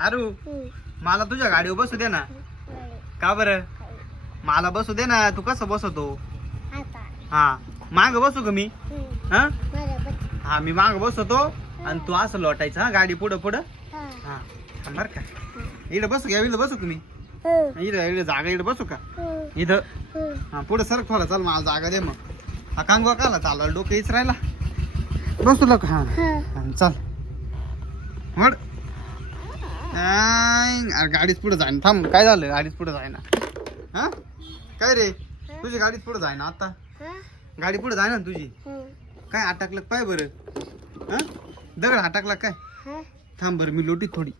अरू मला तुझ्या गाडीवर बसू दे ना. का बरं? मला बसू दे ना. तू कसं बसवतो? हा माग बसू का मी? हा मी माग बसवतो आणि तू असं लोटायचं. हा गाडी पुढं पुढं. हा बर का? इकडे बसू का? इकडे बसू का मी? इकडे जागा इकडे बसू का? इथं हा पुढे सरक थोडा. चल मला जागा दे मग. हा कांगवा काला चालला डोकं इचरायला बसू का? हा चल मग. गाडीच पुढे जाय ना. थांब काय झालं? गाडीच पुढे जाय ना. हा काय रे तुझी गाडीच पुढे जाय ना. आता गाडी पुढे जाय ना तुझी. काय अटकलं पाय बरं? हा दगड अटकला काय? थांब बरं मी लोटीत थोडी.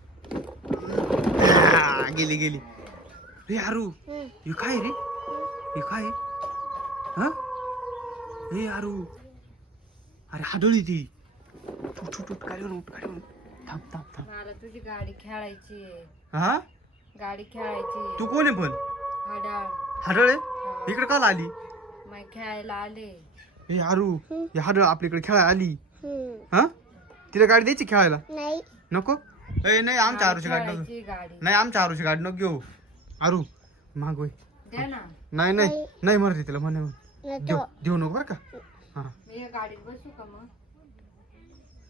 गेली गेली. रे अरू हे काय रे? हे काय? हा हे अरू अरे हाडळी ती. उठ उठ उठ गाडीवर उठ गाडीवर. थांब थांब थांब. मला तुझी गाडी खेळायची आहे. हा गाडी खेळायची. तू कोण आहे पण? हाडाळ हाडळे इकडे काल आली? मग खेळायला आले. हे अरू हे हाडळ आपल्याकडे खेळायला आली. हा तिला गाडी द्यायची खेळायला? नको. ए नाही आमच्या आरूची गाडी नको. खेळायची गाडी नाही आमच्या आरूची गाडी नको घेऊ. आरू मागवय. द्या ना. नाही नाही नाही मरते तिला म्हणे. देऊ देऊ नको बरं का? हा मी या गाडीत बसू का मग?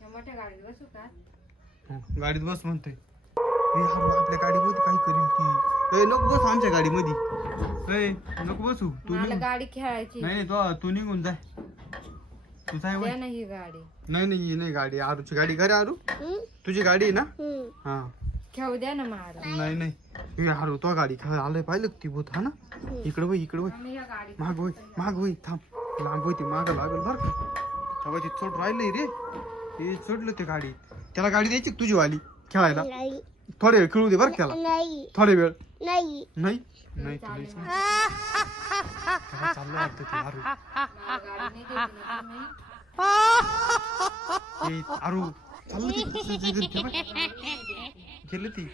या मोठ्या गाडीत बसू का? गाडीत बस म्हणतोय. हे अरू आपल्या गाडीमध्ये काय करील ती? ए नको बस आमच्या गाडीमध्ये. ए नको बसू. तू मला निघून. गाडी खेळायची. नाही तू निघून जाय. तू जाय द्या ना ही गाडी. नाही नाही ही नाही गाडी. आरूची गाडी घरी. आरू तुझी गाडी आहे ना? हा खेळू द्या ना मला. नाही नाही हे आरू तो गाडी खेळायला आलंय पाहिलं ती बोत. हा ना इकडे वय इकडे वय. मी या गाडीत माग वय थांब. लांब होती माग लागल बर का? तेव्हा ती चोट राहिलंय रे. ते चोडलं ते गाडी. त्याला गाडी द्यायची का तुझी वाली खेळायला? थोडे वेळ खेळू दे बरं त्याला. थोडे वेळ नाही नाही नाही काय चाललं वाटतं ते आरू. मला गाडी नाही देत ना तुम्ही. ए, आरू चाललं ती गेली ती.